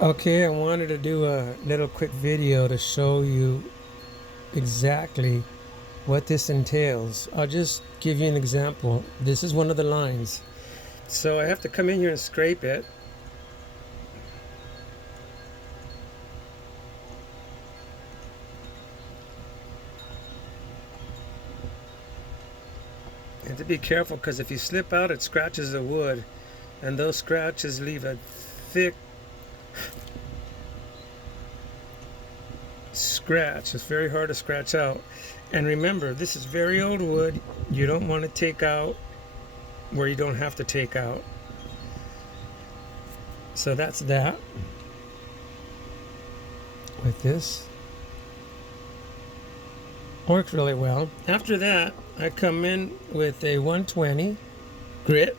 Okay, I wanted to do a little quick video to show you exactly what this entails. I'll just give you an example. This is one of the lines. So I have to come in here and scrape it. And to be careful, because if you slip out, it scratches the wood, and those scratches leave a thick scratch. It's very hard to scratch out. And remember, this is very old wood. You don't want to take out where you don't have to take out. So that's that with this. Works really well. After that, I come in with a 120 grit.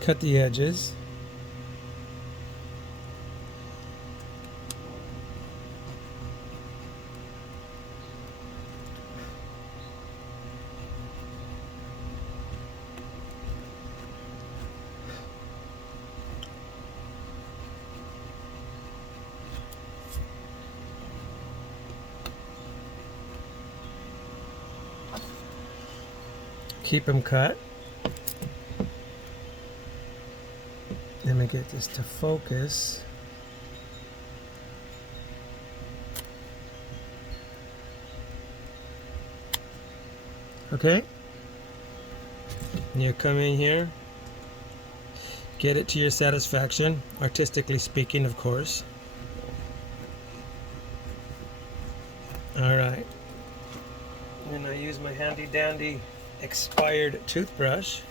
Cut the edges. Keep them cut. Let me get this to focus. Okay. And you come in here, get it to your satisfaction, artistically speaking, of course. All right. And I use my handy dandy expired toothbrush,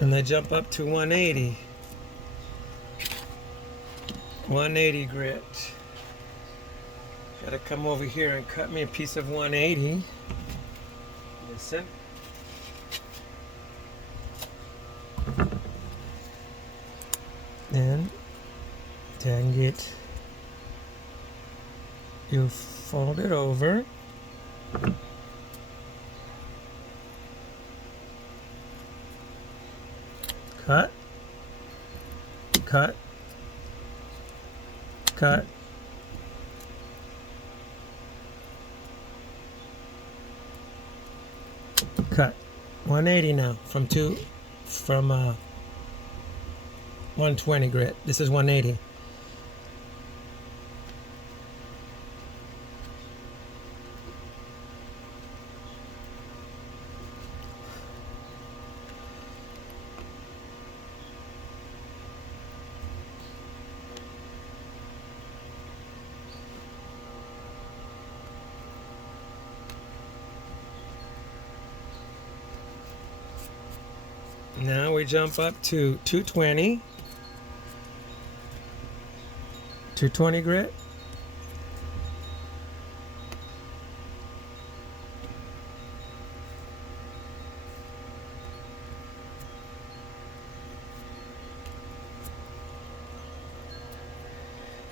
and I jump up to 180 grit. Gotta come over here and cut me a piece of 180. Listen. And dang it, you fold it over. Cut, cut, cut, cut. 180 now from 120 grit. This is 180. Now we jump up to 220 grit.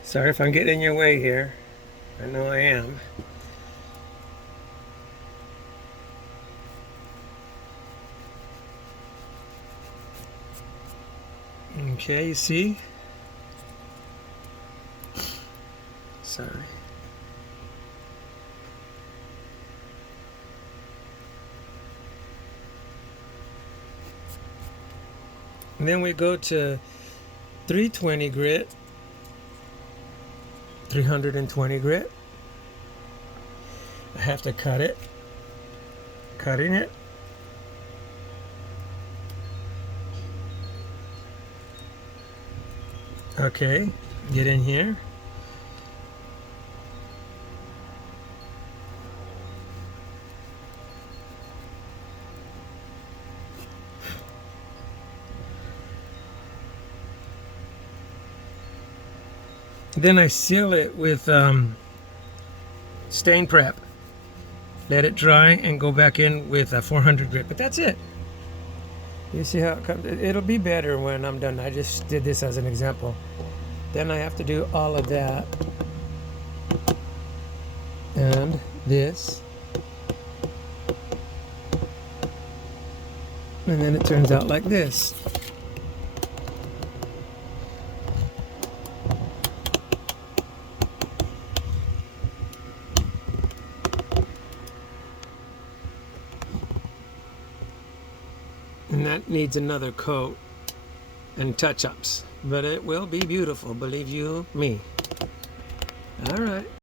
Sorry if I'm getting in your way here. I know I am. Okay, you see? Sorry. And then we go to 320 grit, 320 grit. I have to cut it. Cutting it. Okay, get in here. Then I seal it with stain prep. Let it dry and go back in with a 400 grit. But that's it. You see how it comes? It'll be better when I'm done. I just did this as an example. Then I have to do all of that and this, and then it turns out like this. And that needs another coat and touch-ups, but it will be beautiful, believe you me. All right.